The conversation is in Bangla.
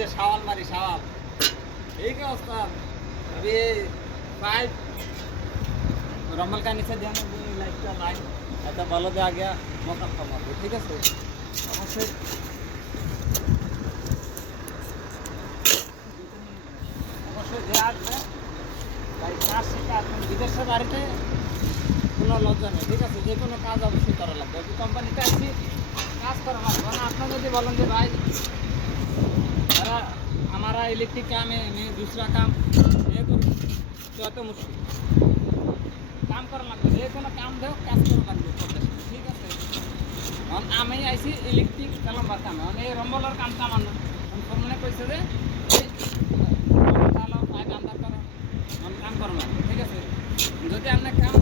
যে শাওয়াল মারি শাওয়াল এই কি অবস্থা अभी फाइव रमल का नीचे ध्यान लाइट का लाइन ऐसा बलो दे आ गया मौका कमा दो ठीक है सर अवश्य অবশ্যই যে আসবে ভাই কাজ শিখে আসবেন বিদেশের বাড়িতে কোনো লজ্জা নেই ঠিক আছে যে কোনো কাজ অবশ্যই করা লাগবে ওই কোম্পানিতে আসছি কাজ করা লাগবে মানে আপনার যদি বলেন যে ভাই তারা हमारा इलेक्ट्रिक काम है मैं दूसरा काम ये करूँ तो तो मुश्किल काम करा লাগবে যে কোনো কাম দেও কাজ করা লাগবে ঠিক আছে আমি আইছি ইলেকট্রিক চালাবার কামে মানে এই রম্বলের কাম কামান না ফর্মুলা কইছে যে চালাও পাইপ আন্দার করো কাম করো না ঠিক আছে যদি আপনি কাম